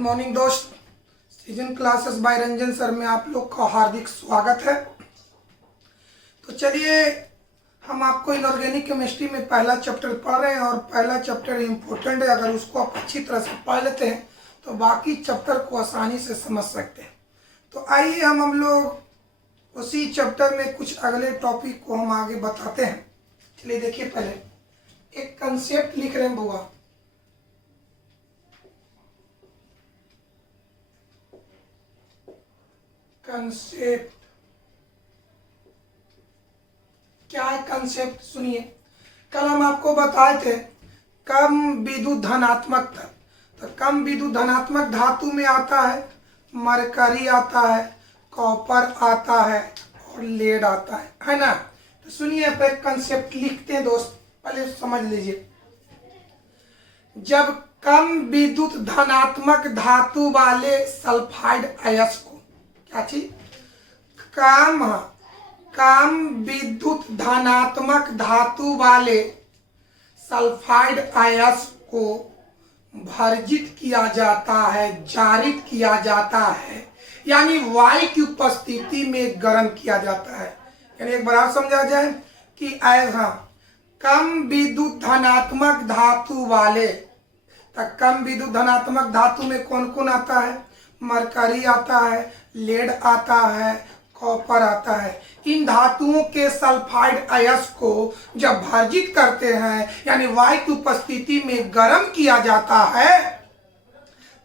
Morning दोस्त। Season classes bye Ranjan sir में आप लोग का हार्दिक स्वागत है। तो चलिए हम आपको इनऑर्गेनिक केमिस्ट्री में पहला चैप्टर पढ़ रहे हैं और पहला चैप्टर इम्पोर्टेंट है। अगर उसको आप अच्छी तरह से पढ़ लेते हैं तो बाकी चैप्टर को आसानी से समझ सकते हैं। तो आइए हम लोग उसी चैप्टर में कुछ अगले टॉपिक को हम आगे बताते हैं। चलिए देखिए, पहले एक कंसेप्ट लिख रहे हैं बुआ। कंसेप्ट क्या है? कंसेप्ट सुनिए। कल हम आपको बताए थे कम विद्युत धनात्मक था। तो कम विद्युत धनात्मक धातु में आता है मरकरी आता है, कॉपर आता है और लेड आता है ना। तो सुनिए, अब एक कंसेप्ट लिखते हैं दोस्त, पहले समझ लीजिए। जब कम विद्युत धनात्मक धातु वाले सल्फाइड अयस्क को, क्या चीज, कम विद्युत धनात्मक धातु वाले सल्फाइड अयस्क को भर्जित किया जाता है, जारित किया जाता है, यानी वायु की उपस्थिति में गर्म किया जाता है। यानी एक बार और समझा जाए कि ऐसा कम विद्युत धनात्मक धातु वाले, तो कम विद्युत धनात्मक धातु में कौन कौन आता है? मरकरी आता है, लेड आता है, कॉपर आता है। इन धातुओं के सल्फाइड अयस्क को जब भर्जित करते हैं यानी वायु की उपस्थिति में गर्म किया जाता है,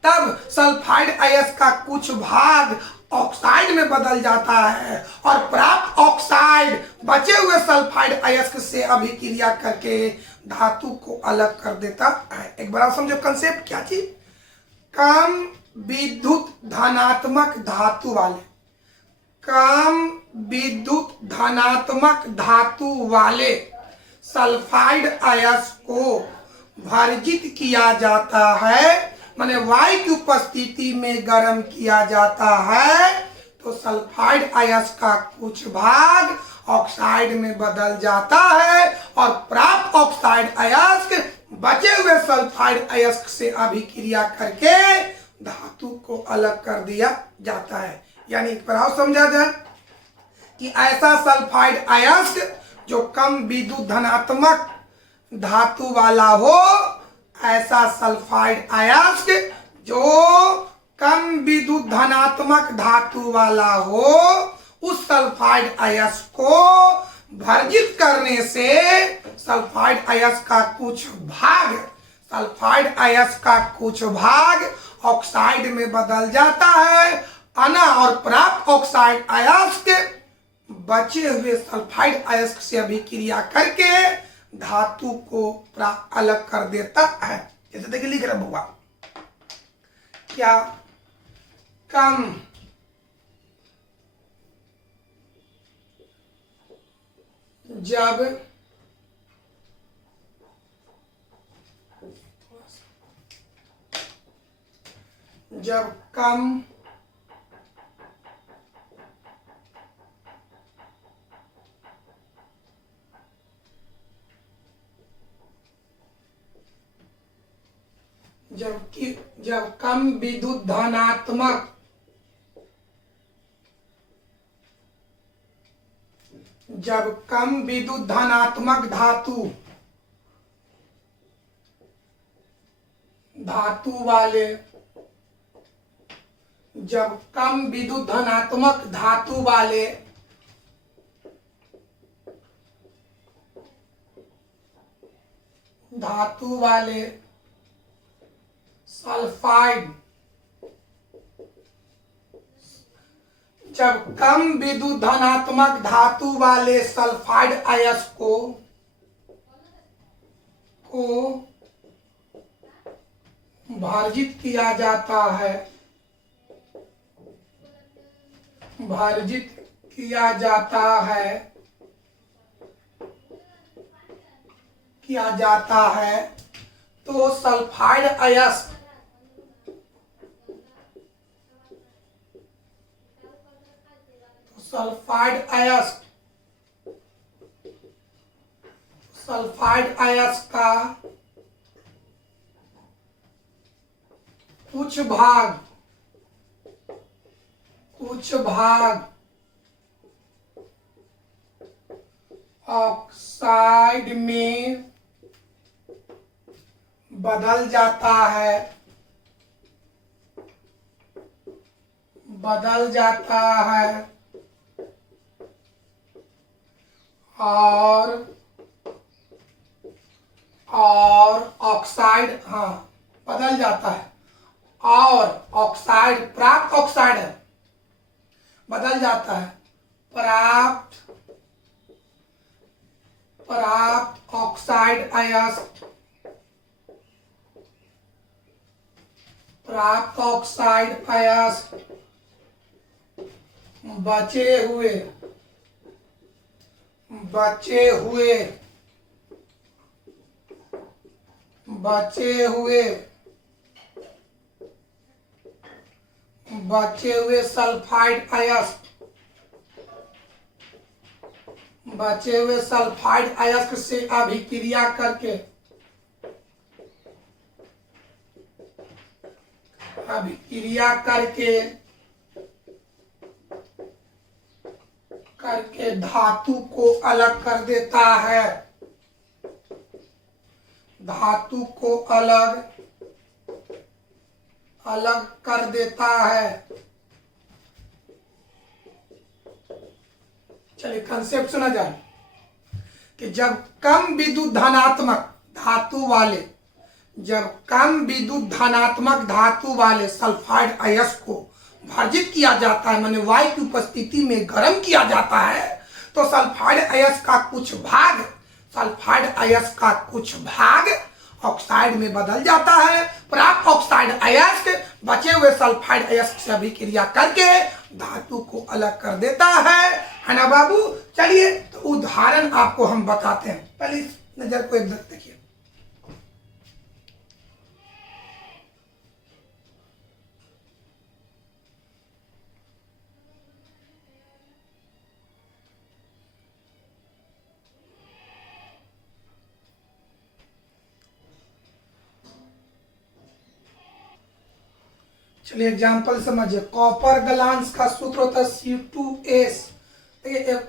तब सल्फाइड अयस्क का कुछ भाग ऑक्साइड में बदल जाता है और प्राप्त ऑक्साइड बचे हुए सल्फाइड अयस्क से अभिक्रिया करके धातु को अलग कर देता है। एक बार आप समझो कंसेप्ट क्या चीज। कम विद्युत धनात्मक धातु वाले, कम विद्युत धनात्मक धातु वाले सल्फाइड अयस्क को भर्जित किया जाता है, माने वायु की उपस्थिति में गर्म किया जाता है, तो सल्फाइड अयस्क का कुछ भाग ऑक्साइड में बदल जाता है और प्राप्त ऑक्साइड अयस्क बचे हुए सल्फाइड अयस्क से अभिक्रिया करके धातु को अलग कर दिया जाता है। यानी एक बार और समझा जाए कि ऐसा सल्फाइड अयस्क जो कम विद्युत धनात्मक धातु वाला हो, ऐसा सल्फाइड अयस्क जो कम विद्युत धनात्मक धातु वाला हो, उस सल्फाइड अयस्क को भर्जित करने से सल्फाइड अयस्क का कुछ भाग, सल्फाइड अयस्क का कुछ भाग ऑक्साइड में बदल जाता है और प्राप्त ऑक्साइड अयस्क बचे हुए सल्फाइड अयस्क से अभिक्रिया करके धातु को अलग कर देता है। जैसे देखिए लिख रहा बुआ, क्या कम जब कम जब कम विद्युत धनात्मक धातु वाले, जब कम विद्युत धनात्मक धातु वाले सल्फाइड, जब कम विद्युत धनात्मक धातु वाले सल्फाइड अयस्क को भर्जित किया जाता है, तो सल्फाइड अयस्क सल्फाइड अयस्क का कुछ भाग ऑक्साइड में बदल जाता है और ऑक्साइड, हाँ बदल जाता है और ऑक्साइड, प्राप्त ऑक्साइड है, बदल जाता है प्राप्त ऑक्साइड अयस्क, प्राप्त ऑक्साइड अयस्क बचे हुए सल्फाइड अयस्क से अभिक्रिया करके धातु को अलग कर देता है, चलिए कंसेप्ट सुना जाए कि जब कम विद्युत धनात्मक धातु वाले सल्फाइड अयस्क को भर्जित किया जाता है, माने वायु की उपस्थिति में गर्म किया जाता है, तो सल्फाइड अयस्क का कुछ भाग ऑक्साइड में बदल जाता है। प्राप्त ऑक्साइड अयस्क बचे हुए सल्फाइड अयस्क से अभिक्रिया करके धातु को अलग कर देता है ना बाबू। चलिए तो उदाहरण आपको हम बताते हैं, पहले इस नजर को एक देखिए। चलिए एग्जाम्पल समझिए। कॉपर गलांस का सूत्र होता है C2S।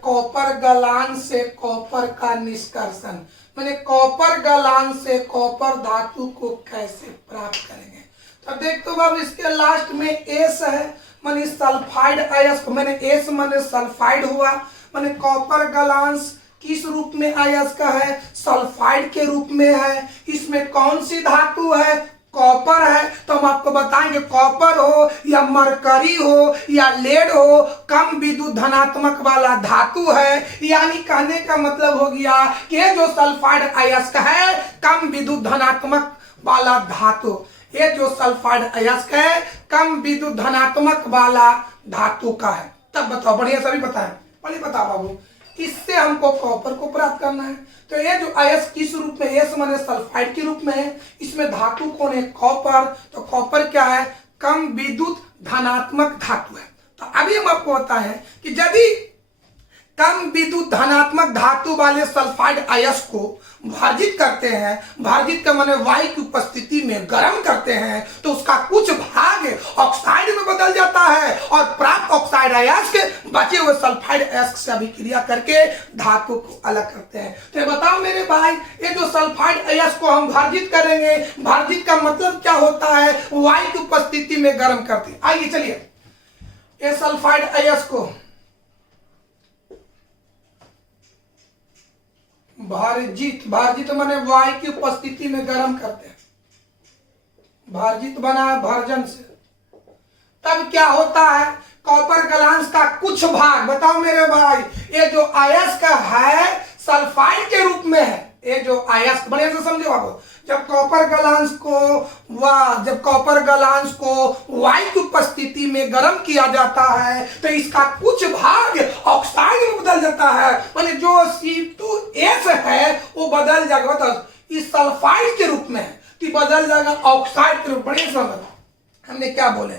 कॉपर गलांस से कॉपर का निष्कर्षण, मैंने कॉपर गलांस से कॉपर धातु को कैसे प्राप्त करेंगे। तो देख तो बाबू इसके लास्ट में एस है, मैंने सल्फाइड अयस्क, मैंने एस मैंने सल्फाइड हुआ, मैंने कॉपर गलांस किस रूप में अयस्क है, सल्फाइड के रूप में है। इसमें कौन सी धातु है, कॉपर है। तो हम आपको बताएंगे कॉपर हो या मरकरी हो या लेड हो, कम विद्युत धनात्मक वाला धातु है। यानी कहने का मतलब हो गया कि जो सल्फाइड अयस्क है कम विद्युत धनात्मक वाला धातु, ये जो सल्फाइड अयस्क है कम विद्युत धनात्मक वाला धातु का है। तब बताओ, बढ़िया सभी बताएं, पहले बताओ बाबू, इससे हमको कॉपर को प्राप्त करना है। तो ये जो अयस्क किस रूप में, एस माने सल्फाइड के रूप में है, इसमें धातु कौन है, कॉपर। तो कॉपर क्या है, कम विद्युत धनात्मक धातु है। तो अभी हम आपको बताएं कि यदि कम विद्युत धनात्मक धातु वाले सल्फाइड अयस्क को भर्जित करते हैं, भर्जित का माने वायु की उपस्थिति में गर्म करते हैं, तो उसका कुछ भाग ऑक्साइड में बदल जाता है और प्राप्त ऑक्साइड अयस्क बचे हुए सल्फाइड अयस्क से अभिक्रिया करके धातु को अलग करते हैं। तो ये बताओ मेरे भाई, ये जो सल्फाइड अयस्क को हम भर्जित करेंगे, भर्जित का मतलब क्या होता है, वायु की उपस्थिति में गर्म करते हैं। आइए चलिए, ये सल्फाइड अयस्क को भर्जित माने वायु की उपस्थिति में गर्म करते हैं, भर्जित बना भर्जन से। तब क्या होता है, कॉपर गलांस का कुछ भाग, बताओ मेरे भाई, ये जो अयस्क है सल्फाइड के रूप में है, ये जो अयस्क, बढ़िया से समझो बाबू, जब कॉपर गलांस को वायु की उपस्थिति में गर्म किया जाता है तो इसका कुछ भाग ऑक्साइड में बदल जाता है, माने जो C2S है वो बदल जाएगा, तो इस सल्फाइड के रूप में है तो बदल जाएगा ऑक्साइड के रूप में। समझ हमने क्या बोले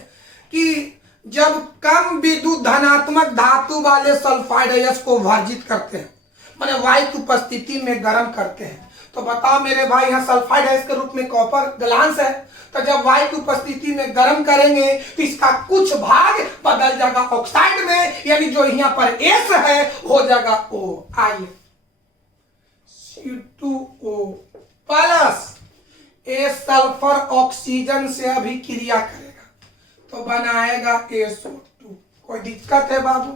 कि जब कम विद्युत धनात्मक धातु वाले सल्फाइड अयस्क को भर्जित करते हैं, माने वायु की उपस्थिति में गर्म करते हैं, तो बताओ मेरे भाई, यहाँ सल्फाइड है, इसके रूप में कॉपर ग्लांस है। तो जब वायु की उपस्थिति में गर्म करेंगे तो इसका कुछ भाग बदल जाएगा ऑक्साइड में, यानी जो यहाँ पर एस है हो जाएगा ओ। आइए C2O प्लस ए सल्फर ऑक्सीजन से अभिक्रिया करेगा तो बनाएगा SO2। कोई दिक्कत है बाबू?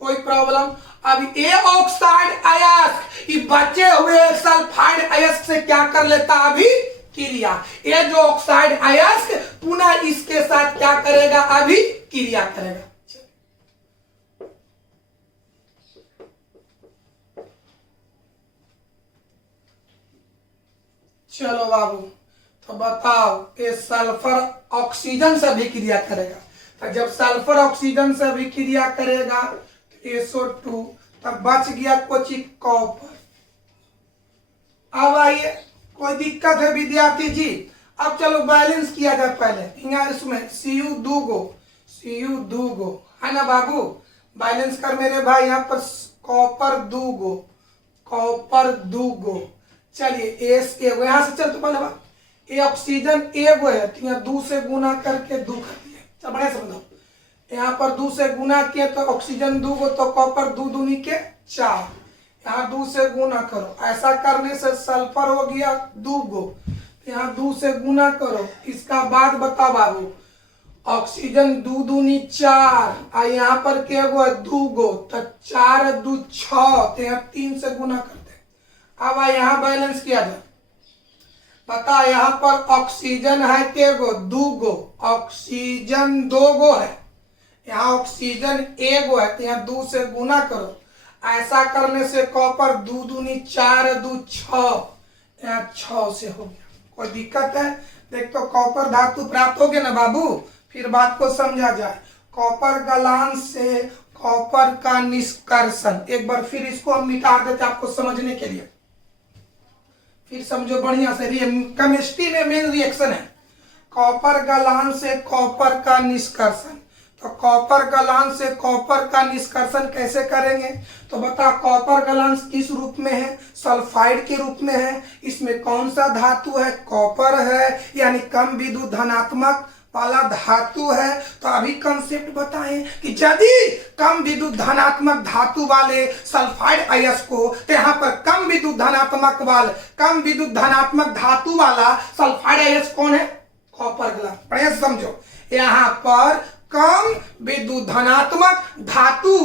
कोई प्रॉब्लम? अब ये ऑक्साइड अयस्क ये बचे हुए सल्फाइड अयस्क से क्या कर लेता अभी क्रिया। ये जो ऑक्साइड अयस्क पुनः इसके साथ क्या करेगा अभी क्रिया करेगा। चलो बाबू, तो बताओ ये सल्फर ऑक्सीजन से अभिक्रिया करेगा। तो जब सल्फर ऑक्सीजन से अभिक्रिया करेगा तो SO2, तब बच गया कुछ कॉपर। अब आइए, कोई दिक्कत है विद्यार्थी जी? अब चलो बैलेंस किया जाए पहले। यहाँ इसमें Cu दूगो है ना बाबू, बैलेंस कर मेरे भाई। यहाँ पर कॉपर दूगो। चलिए एस एगो, यहाँ से चल तो पहले बात, ये ऑक्सीजन एगो है तो यहाँ 2 से गुना करके 2 कर दिया। चल बढ़िया समझो, यहाँ पर 2 से गुना किए तो ऑक्सीजन दूगो, तो कॉपर 2 दूनी के 4, यहाँ 2 से गुना करो। ऐसा करने से सल्फर हो गया दूगो, यहाँ 2 से गुना करो। इसका बाद बताओ बाबू, ऑक्सीजन 2 दूनी 4 और यहाँ पर क्या हुआ दूगो, तो 4 2 6, तो यहाँ 3 से गुना करते। अब यहाँ बैलेंस किया जाए। बता, यहाँ पर ऑक्सीजन है केगो दूगो, ऑक्सीजन दोगो है, यहाँ ऑक्सीजन एगो है तो यहाँ 2 से गुना करो। ऐसा करने से कॉपर 2 दूनी 4 2 6, यहाँ 6 से हो गया। कोई दिक्कत है? देख तो कॉपर धातु प्राप्त हो गया ना बाबू। फिर बात को समझा जाए, कॉपर गलांश से कॉपर का निष्कर्षण। एक बार फिर इसको हम मिटा देते आपको समझने के लिए, फिर समझो बढ़िया से। केमिस्ट्री में मेन रिएक्शन है कॉपर गलांश से कॉपर का निष्कर्षण। तो कॉपर गलांश से कॉपर का निष्कर्षण कैसे करेंगे? तो बता, कॉपर गलांश किस रूप में है? सल्फाइड के रूप में है। इसमें कौन सा धातु है? कॉपर है, यानी कम विद्युत धनात्मक वाला धातु है। तो अभी कंसेप्ट बताएं कि यदि कम विद्युत धनात्मक धातु वाले सल्फाइड अयस्क को, तो यहाँ पर कम विद्युत धनात्मक धातु वाला सल्फाइड अयस्क कौन है? Copper glass. बढ़िया समझो, यहाँ पर कम विद्युत धनात्मक धातु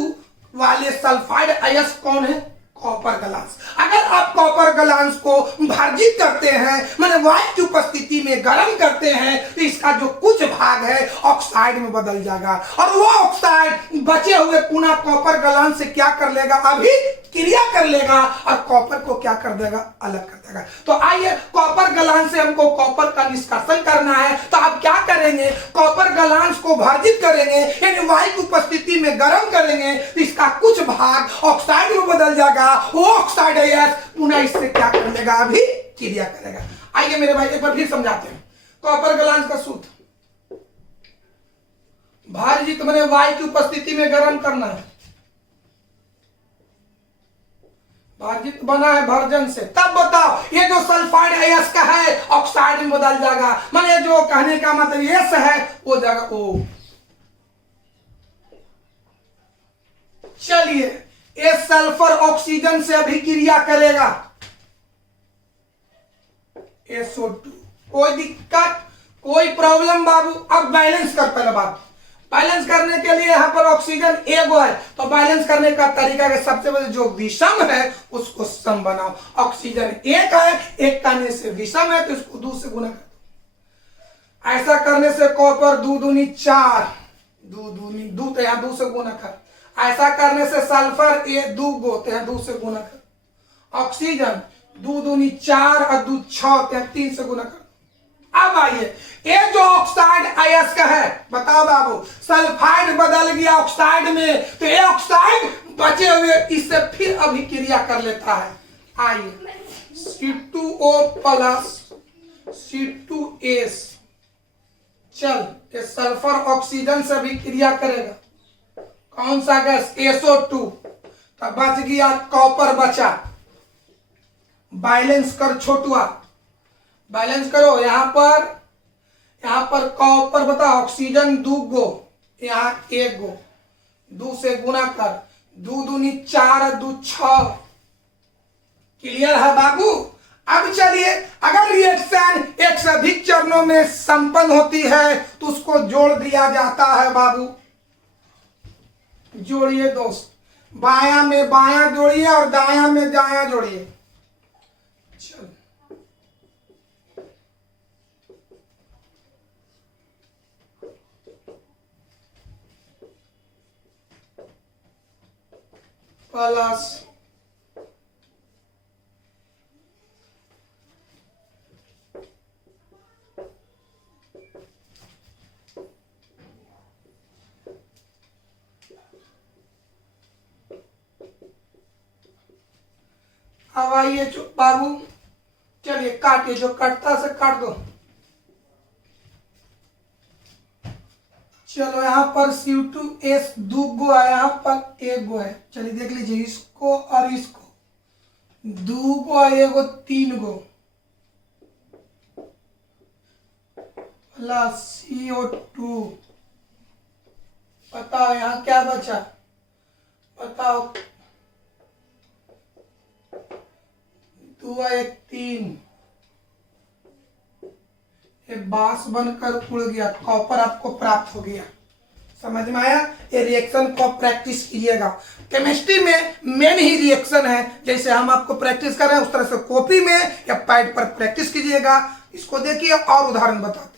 वाले सल्फाइड अयस्क कौन है? Copper glass. अगर आप कॉपर ग्लास को भर्जित करते हैं, माने वायु की उपस्थिति में गर्म करते हैं, तो इसका जो कुछ भाग है ऑक्साइड में बदल जाएगा और वो ऑक्साइड बचे हुए पुनः कॉपर ग्लास से क्या कर लेगा अभी क्रिया कर लेगा और कॉपर को क्या कर देगा? अलग कर देगा। तो आइए, कॉपर गलांश से हमको कॉपर का निष्कर्षण करना है। तो आप क्या करेंगे? कॉपर गलांश को भर्जित करेंगे, यानी वायु की उपस्थिति में गर्म करेंगे, तो इसका कुछ भाग ऑक्साइड में बदल जाएगा। वो ऑक्साइड अयस्क पुनः इससे क्या कर लेगा? अभी क्रिया करेगा। आइए मेरे भाई एक बार फिर समझाते हैं। कॉपर गलांश का सूत्र, भर्जित माने वायु की उपस्थिति में गर्म करना है। भर्जित बना है भर्जन से। तब बताओ, ये जो सल्फाइड अयस्क है ऑक्साइड में बदल जाएगा, माने जो कहने का मतलब एस है वो जाएगा ओ। चलिए, ये सल्फर ऑक्सीजन से अभिक्रिया करेगा SO2। कोई दिक्कत, कोई प्रॉब्लम बाबू? अब बैलेंस कर। पहले बात, बैलेंस करने के लिए यहाँ पर ऑक्सीजन एगो है, तो बैलेंस करने का तरीका है सबसे पहले जो विषम है उसको सम बनाओ। ऑक्सीजन एक है, एक करने से विषम है तो इसको 2 से गुना कर दो। ऐसा करने से कॉपर 2 दूनी 4, 2 दूनी 2, तो यहाँ 2 से गुना कर। ऐसा करने से सल्फर ए दूगो, तो यहाँ 2 से गुना कर। ऑक्सीजन 2 दूनी 4 और 2 6, तो यहाँ 3 से गुना कर। अब आइए, ये जो ऑक्साइड अयस्क है, बताओ बाबू, सल्फाइड बदल गया ऑक्साइड में, तो ये ऑक्साइड बचे हुए इससे फिर अभिक्रिया कर लेता है। आइए, C2O प्लस C2S। चल, ये सल्फर ऑक्सीजन से अभिक्रिया करेगा। कौन सा गैस? SO2। तब बच गया कॉपर, बैलेंस कर छोटुआ, बैलेंस करो। यहाँ पर कॉपर बता ऑक्सीजन 2 गो, यहाँ 1 गो, 2 से गुना कर, 2 दूनी 4, 2 6। क्लियर है बाबू। अब चलिए, अगर रिएक्शन एक से अधिक चरणों में संपन्न होती है तो उसको जोड़ दिया जाता है बाबू। जोड़िए दोस्त, बायां में बायां जोड़िए और दायां में दायां जोड़िए। चल प्लस अब आइए बाबू, चलिए काटिए, जो कटता से काट दो। चलो यहाँ पर CO2S 2 गो है, यहाँ पर 1 गो है। चलिए देख लीजिए, इसको और इसको 2 गो 1 गो 3 गो प्लस CO2। बताओ यहाँ क्या बचा, बताओ। 2 1 3, ये बांस बनकर उड़ गया, कॉपर आपको प्राप्त हो गया। समझ में आया। ये रिएक्शन को प्रैक्टिस कीजिएगा। केमिस्ट्री में मेन ही रिएक्शन है, जैसे हम आपको प्रैक्टिस कर रहे हैं उस तरह से कॉपी में या पैड पर प्रैक्टिस कीजिएगा। इसको देखिए और उदाहरण बताते हैं।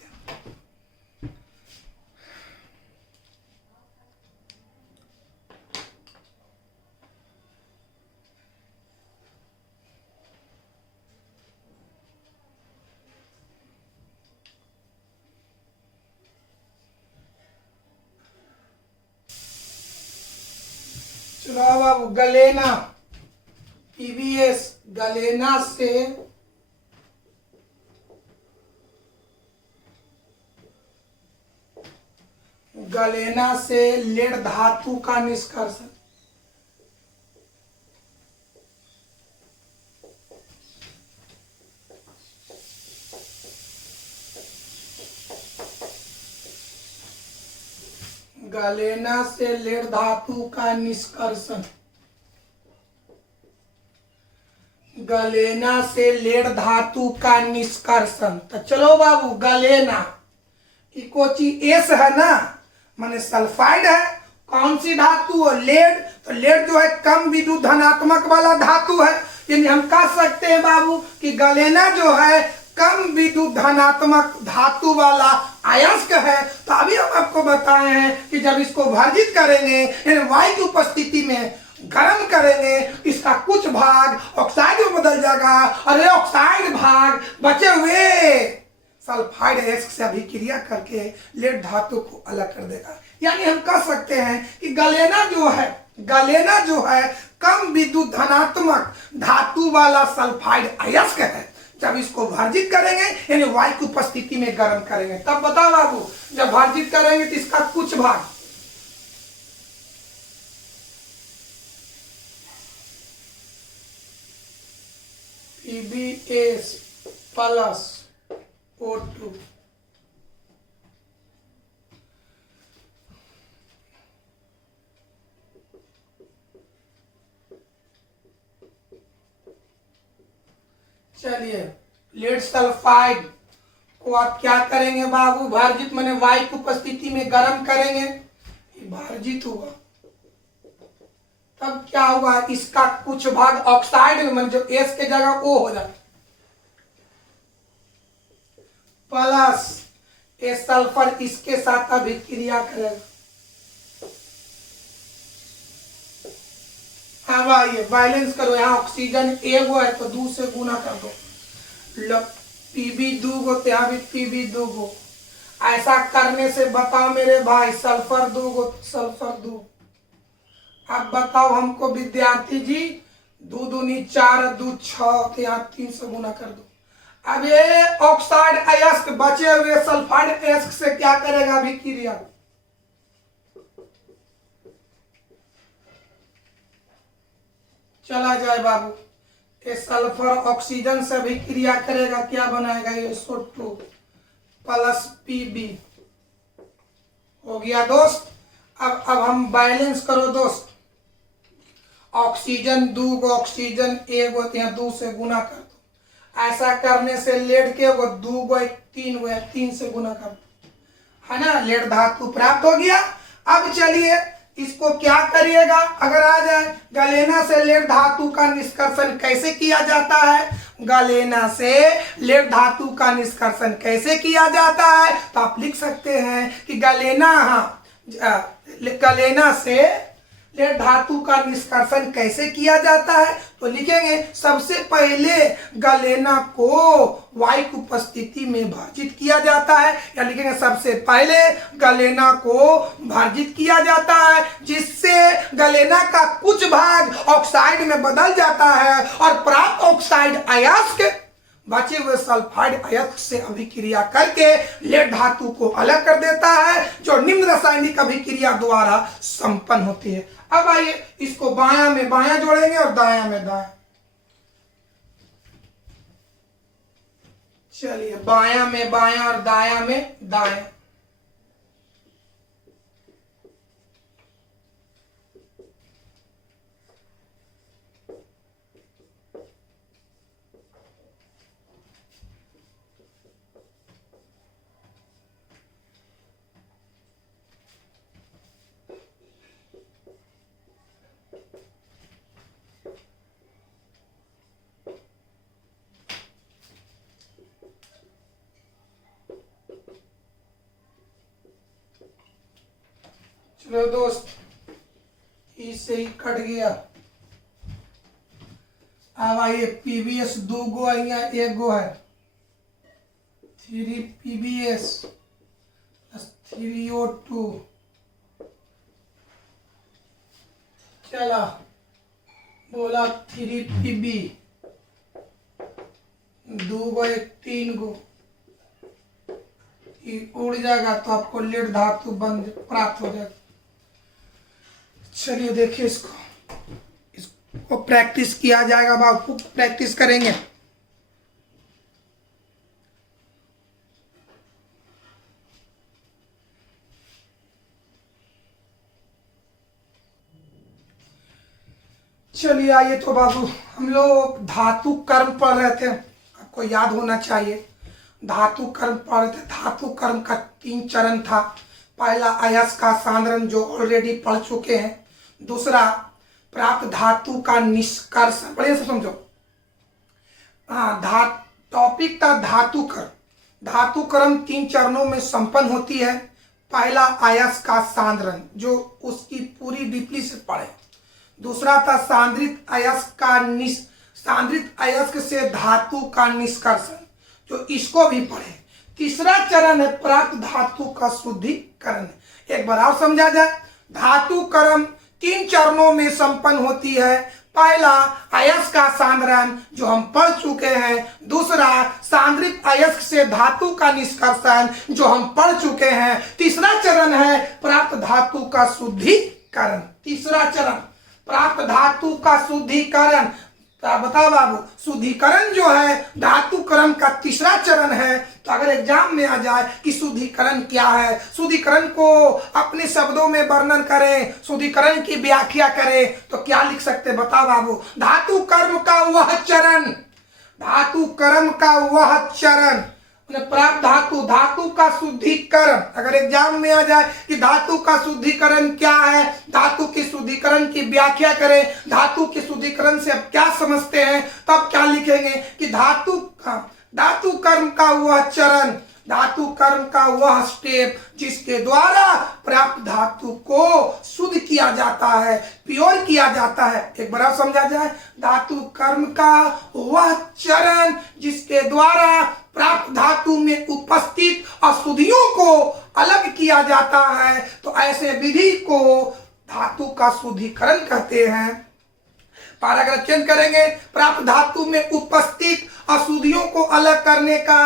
चलो बाबू, गलेना PBS, गलेना से लेड धातु का निष्कर्षण। गलेना से लेड धातु का निष्कर्षण, गलेना से लेड धातु का निष्कर्षण। तो चलो बाबू, गलेना इकोची एस है ना, माने सल्फाइड है। कौन सी धातु है? लेड। तो लेड जो है कम विद्युत धनात्मक वाला धातु है, यानी हम कह सकते हैं बाबू कि गलेना जो है कम विद्युत धनात्मक धातु वाला अयस्क है। तो अभी हम आपको बताए हैं कि जब इसको वर्जित करेंगे, यानी वायु की उपस्थिति में गर्म करेंगे, इसका कुछ भाग ऑक्साइड में बदल जाएगा और ये ऑक्साइड भाग बचे हुए सल्फाइड अयस्क से अभिक्रिया करके लेड धातु को अलग कर देगा। यानी हम कह सकते हैं कि गलेना जो है कम विद्युत धनात्मक धातु वाला सल्फाइड अयस्क है। जब इसको वर्जित करेंगे, यानी वायु की उपस्थिति में गर्म करेंगे, तब बताओ बाबू, जब वर्जित करेंगे तो इसका कुछ भाग PBS प्लस O2 चलिए, लेड सल्फाइड को आप क्या करेंगे बाबू? वर्जित माने वायु की उपस्थिति में गर्म करेंगे, वर्जित हुआ, तब क्या हुआ? इसका कुछ भाग ऑक्साइड में, मतलब जो एस के जगह ओ हो जाता, प्लस ए सल्फर इसके साथ अभिक्रिया करेगा। अब आइए बैलेंस करो, यहाँ ऑक्सीजन 1 गो है तो 2 से गुना कर दो, Pb 2 गो तो यहाँ भी Pb 2 गो। ऐसा करने से बताओ मेरे भाई, सल्फर 2 गो, सल्फर 2। अब बताओ हमको विद्यार्थी जी, 2 दूनी 4, 2 6, तो यहाँ 3 से गुना कर दो। अब ये ऑक्साइड अयस्क बचे हुए सल्फाइड अयस्क से क्या करेगा अभिक्रिया? चला जाए बाबू, ये सल्फर ऑक्सीजन से भी क्रिया करेगा, क्या बनाएगा ये SO2 प्लस Pb हो गया दोस्त। अब हम बैलेंस करो दोस्त, ऑक्सीजन 2 गो ऑक्सीजन 1 गो, यहाँ 2 से गुना कर दो। ऐसा करने से लेड के गो 2 गो 3 गो 3 से गुना कर दो, है ना, लेड धातु प्राप्त हो गया। अब चलिए इसको क्या करिएगा, अगर आ जाए गलेना से लेड धातु का निष्कर्षण कैसे किया जाता है, गलेना से लेड धातु का निष्कर्षण कैसे किया जाता है, तो आप लिख सकते हैं कि गलेना से लेड धातु का निष्कर्षण कैसे किया जाता है, तो लिखेंगे सबसे पहले गलेना को वायु की उपस्थिति में भर्जित किया जाता है, या लिखेंगे सबसे पहले गलेना को भर्जित किया जाता है, जिससे गलेना का कुछ भाग ऑक्साइड में बदल जाता है और प्राप्त ऑक्साइड अयस्क बचे हुए सल्फाइड अयस्क से अभिक्रिया करके लेड धातु को अलग कर देता है, जो निम्न रासायनिक अभिक्रिया द्वारा संपन्न होती है। अब आइए इसको बायां में बायां जोड़ेंगे और दायां में दायां। चलिए बायां में बायां और दायां में दायां। चलो दोस्त, इससे ही कट गया। अब आइए PbS 2 गो है, यहाँ 1 गो है, 3 PbS प्लस 3 O2। चला बोला 3 Pb 2 गो 1 3 गो, उड़ जाएगा तो आपको लेड धातु बंद प्राप्त हो जाएगा। चलिए देखिए इसको प्रैक्टिस किया जाएगा, बाबू प्रैक्टिस करेंगे। चलिए आइए तो बाबू, हम लोग धातु कर्म पढ़ रहे थे, आपको याद होना चाहिए। धातु कर्म पढ़ रहे थे, धातु कर्म का 3 चरण था। पहला अयस्क का सांद्रण जो ऑलरेडी पढ़ चुके हैं, दूसरा प्राप्त धातु का निष्कर्षण, बढ़िया से समझो। टॉपिक था धातु कर्म। धातु कर्म 3 चरणों में संपन्न होती है। पहला अयस्क का सांद्रण, जो उसकी पूरी डीपली से पढ़े। दूसरा था सांद्रित अयस्क से धातु का निष्कर्षण, जो इसको भी पढ़े। तीसरा चरण है प्राप्त धातु का शुद्धिकरण। एक बार और समझा जाए, धातु कर्म 3 चरणों में संपन्न होती है। पहला अयस्क का सांद्रण जो हम पढ़ चुके हैं, दूसरा सांद्रित अयस्क से धातु का निष्कर्षण जो हम पढ़ चुके हैं, तीसरा चरण है प्राप्त धातु का शुद्धिकरण। तीसरा चरण प्राप्त धातु का शुद्धिकरण। बताओ बाबू, शुद्धिकरण जो है धातु कर्म का तीसरा चरण है। तो अगर एग्जाम में आ जाए कि शुद्धिकरण क्या है, शुद्धिकरण को अपने शब्दों में वर्णन करें, शुद्धिकरण की व्याख्या करें, तो क्या लिख सकते हैं बताओ बाबू। धातु कर्म का वह चरण, धातु कर्म का वह चरण, प्राप्त धातु का शुद्धिकरण। अगर एग्जाम में आ जाए कि धातु का शुद्धिकरण क्या है, धातु की शुद्धिकरण की व्याख्या करें, धातु के शुद्धिकरण से आप क्या समझते हैं, तब क्या लिखेंगे कि धातु कर्म का वह चरण, धातु कर्म का वह स्टेप जिसके द्वारा प्राप्त धातु को शुद्ध किया जाता है, प्योर किया जाता है। एक बार समझा जाए, धातु कर्म का वह चरण जिसके द्वारा प्राप्त धातु में उपस्थित अशुद्धियों को अलग किया जाता है, तो ऐसे विधि को धातु का शुद्धिकरण कहते हैं। पैराग्राफ चेंज करेंगे, प्राप्त धातु में उपस्थित अशुद्धियों को अलग करने का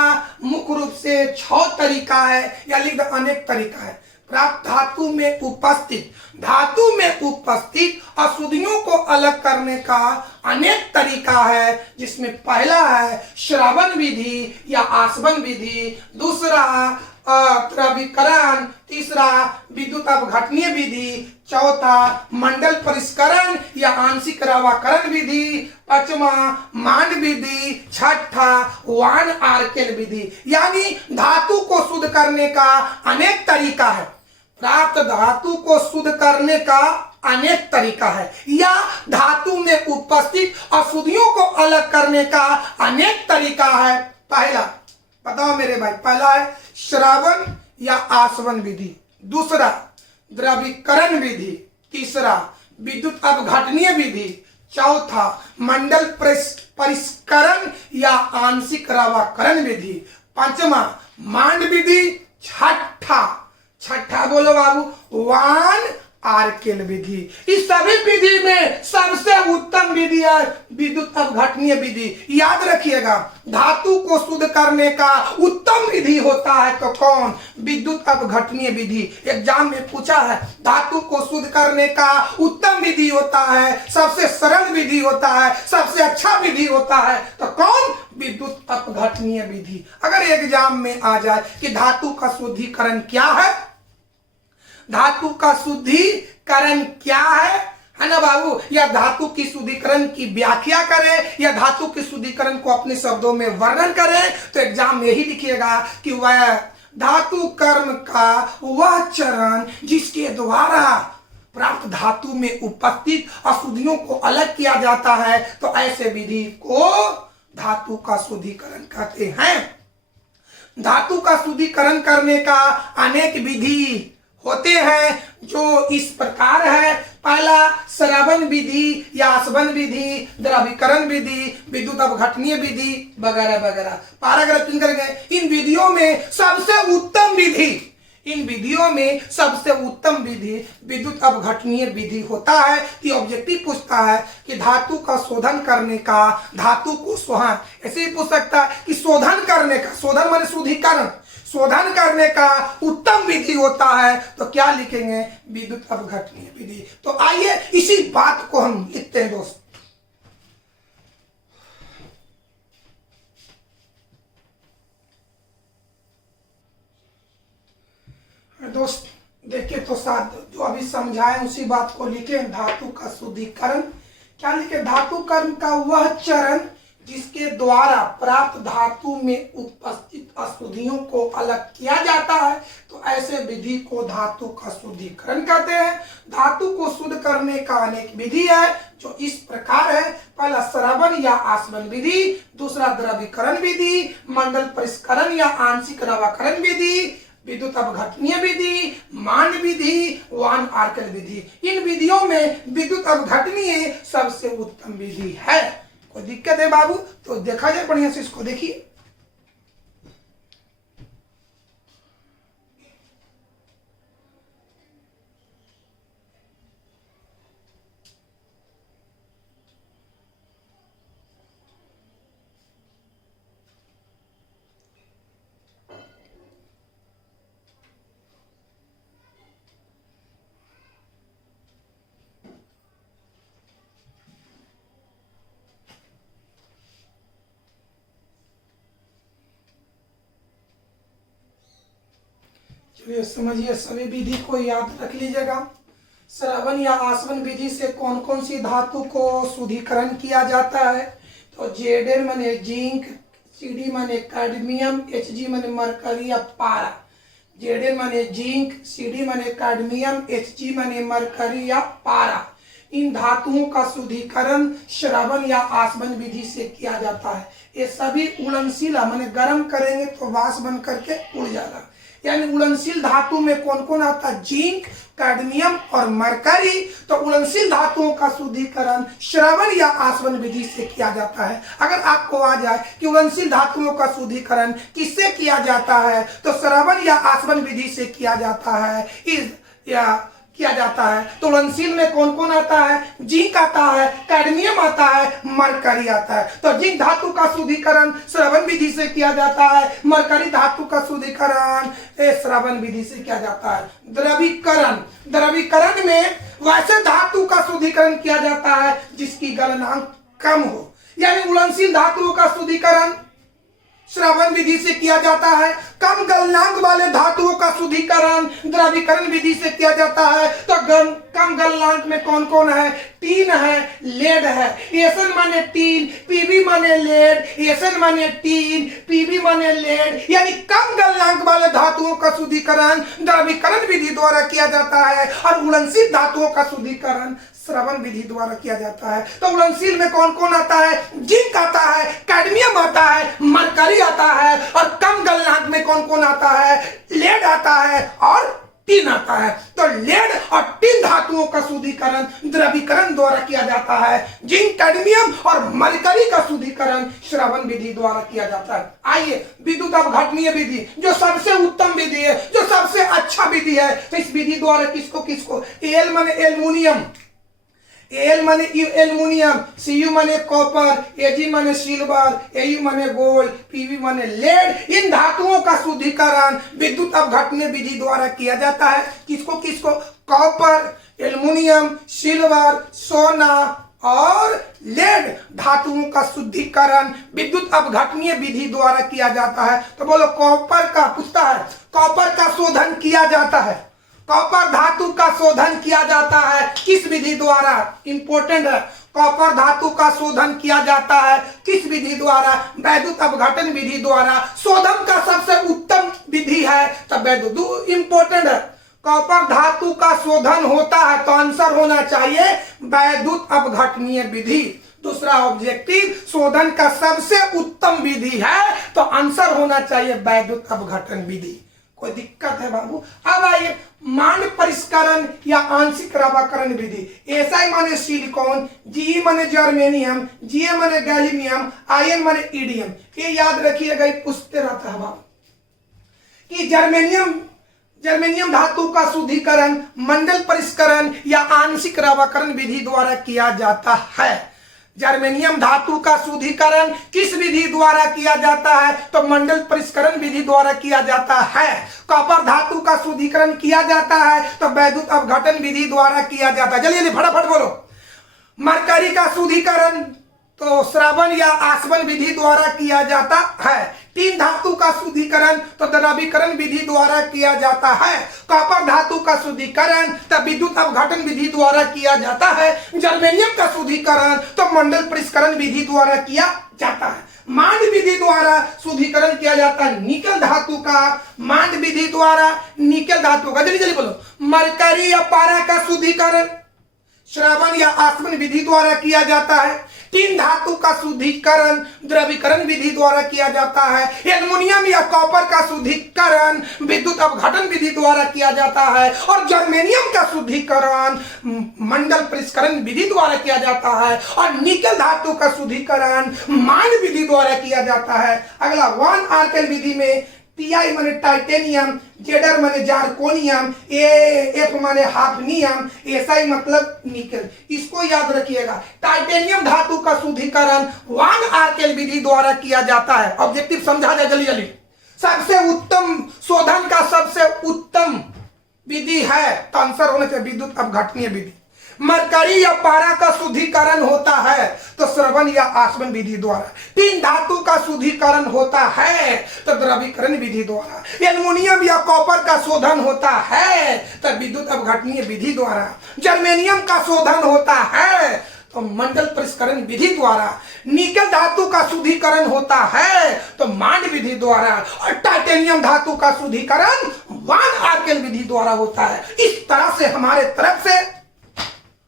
मुख्य रूप से 6 तरीका है, या लिख दो अनेक तरीका है। प्राप्त धातु में उपस्थित, धातु में उपस्थित अशुद्धियों को अलग करने का अनेक तरीका है, जिसमें पहला है श्रवण विधि या आसवन विधि, दूसरा द्रवीकरण, तीसरा विद्युत अपघटनीय विधि, चौथा मंडल परिष्करण या आंशिक रवाकरण विधि, पांचवा मांड विधि, छठा वान आर्केल विधि। यानी धातु को शुद्ध करने का अनेक तरीका है, प्राप्त धातु को शुद्ध करने का अनेक तरीका है, या धातु में उपस्थित अशुद्धियों को अलग करने का अनेक तरीका है। पहला बताओ मेरे भाई, पहला है श्रवण या आसवन विधि, दूसरा द्रवीकरण विधि, तीसरा विद्युत अपघटनीय विधि, चौथा मंडल परिष्करण या आंशिक रवाकरण विधि, पांचवा मांड विधि, छठा बोलो बाबू वान आर्केल विधि। इस सभी विधि में सबसे उत्तम विधि है विद्युत अपघटनीय विधि। याद रखिएगा, धातु को शुद्ध करने का उत्तम विधि होता है तो कौन? विद्युत अपघटनीय विधि। एग्जाम में पूछा है, धातु को शुद्ध करने का उत्तम विधि होता है, सबसे सरल विधि होता है, सबसे अच्छा विधि होता है तो कौन? विद्युत अपघटनीय विधि। अगर एग्जाम में आ जाए कि धातु का शुद्धिकरण क्या है, धातु का शुद्धिकरण क्या है ना बाबू, या धातु की शुद्धिकरण की व्याख्या करें या धातु के शुद्धिकरण को अपने शब्दों में वर्णन करें, तो एग्जाम में यही लिखिएगा कि वह धातु कर्म का वह चरण जिसके द्वारा प्राप्त धातु में उपस्थित अशुद्धियों को अलग किया जाता है, तो ऐसे विधि को धातु का शुद्धिकरण कहते हैं। धातु का शुद्धिकरण करने का अनेक विधि होते हैं जो इस प्रकार है। पहला श्रवण विधि या आसवन विधि, द्रवीकरण विधि, विद्युत अपघटनीय विधि वगैरह वगैरह। पैराग्राफ चिन्ह करेंगे। इन विधियों में सबसे उत्तम विधि, इन विधियों में सबसे उत्तम विधि विद्युत अपघटनीय विधि होता है। कि ऑब्जेक्टिव पूछता है कि धातु का शोधन करने का, धातु को शोधन ऐसे ही पूछ सकता है कि शोधन करने का, शोधन माने शुद्धिकरण, शोधन करने का उत्तम विधि होता है तो क्या लिखेंगे? विद्युत अपघटनीय विधि। तो आइए इसी बात को हम लिखते हैं दोस्त। दोस्त देखिए तो साथ जो अभी समझाएं उसी बात को लिखे। धातु का शुद्धिकरण क्या लिखे? धातु कर्म का वह चरण जिसके द्वारा प्राप्त धातु में उपस्थित अशुद्धियों को अलग किया जाता है, तो ऐसे विधि को धातु का शुद्धिकरण कहते हैं। धातु को शुद्ध करने का अनेक विधि है जो इस प्रकार है। पहला श्रवण या आसवन विधि, दूसरा द्रवीकरण विधि, मंडल परिष्करण या आंशिक रवाकरण विधि, विद्युत अपघटनीय विधि, मांड विधि, वान आर्केल विधि। इन विधियों में विद्युत अपघटनीय सबसे उत्तम विधि है। कोई दिक्कत है बाबू? तो देखा जाए बढ़िया से, इसको देखिए। चलिए समझिए, सभी विधि को याद रख लीजिएगा। श्रवण या आसवन विधि से कौन कौन सी धातु को शुद्धिकरण किया जाता है? तो Zn माने जिंक, Cd माने कैडमियम, Hg माने मरकरी या पारा। Zn माने जिंक, Cd माने कैडमियम, Hg माने मरकरी या पारा। इन धातुओं का शुद्धिकरण श्रवण या आसवन विधि से किया जाता है। ये सभी उड़नशील माने गर्म करेंगे तो वाष्प बन करके उड़ जाएगा। यानी उड़नशील धातु में कौन कौन आता है? जिंक, कैडमियम और मरकरी। तो उड़नशील धातुओं का शुद्धिकरण श्रवण या आसवन विधि से किया जाता है। अगर आपको आ जाए कि उड़नशील धातुओं का शुद्धिकरण किससे किया जाता है, तो श्रवण या आसवन विधि से किया जाता है। किया जाता है तो उड़नशील में कौन कौन आता है? जिंक आता है, कैडमियम आता है, मरकरी आता है। तो जिंक धातु का शुद्धिकरण श्रवण विधि से किया जाता है, मरकरी धातु का शुद्धिकरण श्रवण विधि से किया जाता है। द्रवीकरण, द्रवीकरण में वैसे धातु का शुद्धिकरण किया जाता है जिसकी गलनांक कम हो, यानी उड़नशील धातुओं का शुद्धिकरण श्रवण विधि से किया जाता है। कम गलनांक वाले धातुओं का शुद्धिकरण द्रवीकरण विधि से किया जाता है। तो कम गलनांक में कौन कौन है? टीन है, लेड है। एसन माने टीन, पीबी माने लेड, एसन माने टीन, पीबी माने लेड, यानी कम गलनांक वाले धातुओं का शुद्धिकरण द्रवीकरण विधि द्वारा किया जाता है और उड़नशील धातुओं का शुद्धिकरण श्रवण विधि द्वारा किया जाता है। तो उड़नशील में कौन कौन आता है? जिंक आता है, कैडमियम आता है, मरकरी आता है, और कम गलनांक में कौन कौन आता है? लेड आता है और टिन आता है। तो लेड और टिन धातुओं का शुद्धिकरण द्रवीकरण द्वारा किया जाता है। जिंक, कैडमियम और मरकरी का शुद्धिकरण श्रवण विधि द्वारा किया जाता है। आइए विद्युत अपघटनीय विधि जो सबसे उत्तम विधि है, जो सबसे अच्छा विधि है, तो इस विधि द्वारा किसको किसको? एल माने एल्युमिनियम, एल माने एल्युमिनियम, सीयू माने कॉपर, एजी माने सिल्वर, एयू माने गोल्ड, पीवी माने लेड, इन धातुओं का शुद्धिकरण विद्युत अपघटनीय विधि द्वारा किया जाता है। किसको किसको? कॉपर, एल्युमिनियम, सिल्वर, सोना और लेड धातुओं का शुद्धिकरण विद्युत अपघटनीय विधि द्वारा किया जाता है। तो बोलो कॉपर का, पूछता है कॉपर का शोधन किया जाता है, कॉपर धातु का शोधन किया जाता है किस विधि द्वारा? इंपॉर्टेंट है। कॉपर धातु का शोधन किया जाता है किस विधि द्वारा? वैद्युत अपघटन विधि द्वारा। शोधन का सबसे उत्तम विधि है तो वैद्युत, इंपॉर्टेंट है। कॉपर धातु का शोधन होता है तो आंसर होना चाहिए वैद्युत अपघटनीय विधि। दूसरा ऑब्जेक्टिव, शोधन का सबसे उत्तम विधि है तो आंसर होना चाहिए वैद्युत अपघटन विधि। कोई दिक्कत है बाबू? अब आइए मान परिष्करण या आंशिक रवाकरण विधि। एसआई माने सिलिकॉन, जी माने जर्मेनियम, जीए माने गैलियम, आयन माने ईडियम। ये याद रखिएगा, पूछते रहता है बाबू कि जर्मेनियम धातु का शुद्धिकरण मंडल परिष्करण या आंशिक रवाकरण विधि द्वारा किया जाता है। जर्मेनियम धातु का शुद्धिकरण किस विधि द्वारा किया जाता है? तो मंडल परिष्करण विधि द्वारा किया जाता है। कॉपर धातु का शुद्धिकरण किया जाता है तो वैद्युत अपघटन विधि द्वारा किया जाता है। जल्दी फटाफट बोलो। मरकरी का शुद्धिकरण तो श्रवण या आसवन विधि द्वारा किया जाता है। टीन धातु का शुद्धिकरण तो द्रवीकरण विधि द्वारा किया जाता है। कॉपर धातु का शुद्धिकरण तो विद्युत अपघटन विधि द्वारा किया जाता है। जर्मेनियम का शुद्धिकरण तो मंडल परिष्करण विधि द्वारा किया जाता है। मांड विधि द्वारा शुद्धिकरण किया जाता है निकल धातु का, मांड विधि द्वारा निकल धातु का। जल्दी जल्दी बोलो। मरकरी या पारा का शुद्धिकरण श्रवण या आसवन विधि द्वारा किया जाता है। टीन धातु का शुद्धिकरण द्रवीकरण विधि द्वारा किया जाता है। एल्युमिनियम या कॉपर का शुद्धिकरण विद्युत अपघटन विधि द्वारा किया जाता है और जर्मेनियम का शुद्धिकरण मंडल परिष्करण विधि द्वारा किया जाता है और निकल धातु का शुद्धिकरण मान विधि द्वारा किया जाता है। अगला वन आर्केल विधि में टीआई माने टाइटेनियम, जेडर माने जार्कोनियम, एफ माने हाफनियम, एसआई मतलब निकल। इसको याद रखिएगा। टाइटेनियम धातु का शुद्धिकरण वन आर्केल विधि द्वारा किया जाता है। ऑब्जेक्टिव समझा जाए जल्दी जल्दी। सबसे उत्तम शोधन का सबसे उत्तम विधि है तो आंसर होना चाहिए विद्युत अपघटनीय विधि। मरकरी या पारा का शुद्धिकरण होता है तो श्रवण या आसवन विधि द्वारा। टीन धातु का शुद्धिकरण होता है तो द्रवीकरण विधि द्वारा। एल्युमिनियम या कॉपर का शोधन होता है तो विद्युत अपघटनीय विधि द्वारा। जर्मेनियम का शोधन होता है तो मंडल परिष्करण विधि द्वारा। निकल धातु का शुद्धिकरण होता है तो मांड विधि द्वारा और टाइटेनियम धातु का शुद्धिकरण वन आर्केल विधि द्वारा होता है। इस तरह से हमारे तरफ से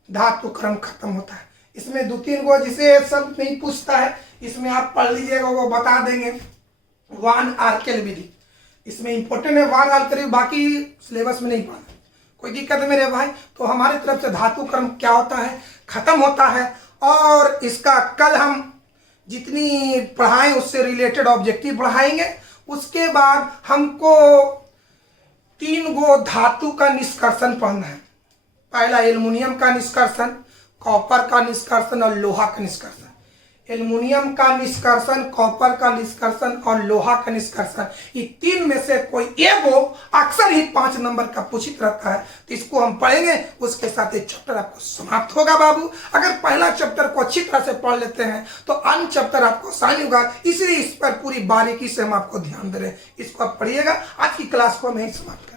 धातु क्रम खत्म होता है। इसमें दो तीन गो जिसे सब नहीं पूछता है, इसमें आप पढ़ लीजिएगा, वो बता देंगे। वन आर्केल विधि इसमें इंपॉर्टेंट है। वन आर्केल बाकी सिलेबस में नहीं पढ़ना। कोई दिक्कत है मेरे भाई? तो हमारी तरफ से धातु क्रम क्या होता है खत्म होता है और इसका कल हम जितनी पढ़ाएं उससे रिलेटेड ऑब्जेक्टिव पढ़ाएंगे। उसके बाद हमको 3 गो धातु का निष्कर्षण पढ़ना है। पहला एल्युमिनियम का निष्कर्षण, कॉपर का निष्कर्षण और लोहा का निष्कर्षण। एल्युमिनियम का निष्कर्षण, कॉपर का निष्कर्षण और लोहा का निष्कर्षण, ये तीन में से कोई एक वो अक्सर ही 5 नंबर का पूछित रहता है। तो इसको हम पढ़ेंगे, उसके साथ ये चैप्टर आपको समाप्त होगा बाबू। अगर पहला चैप्टर को अच्छी तरह से पढ़ लेते हैं तो अन्य चैप्टर आपको आसानी होगा, इसलिए इस पर पूरी बारीकी से हम आपको ध्यान दे रहे हैं। इसको आप पढ़िएगा। आज की क्लास को हम यहीं समाप्त करें।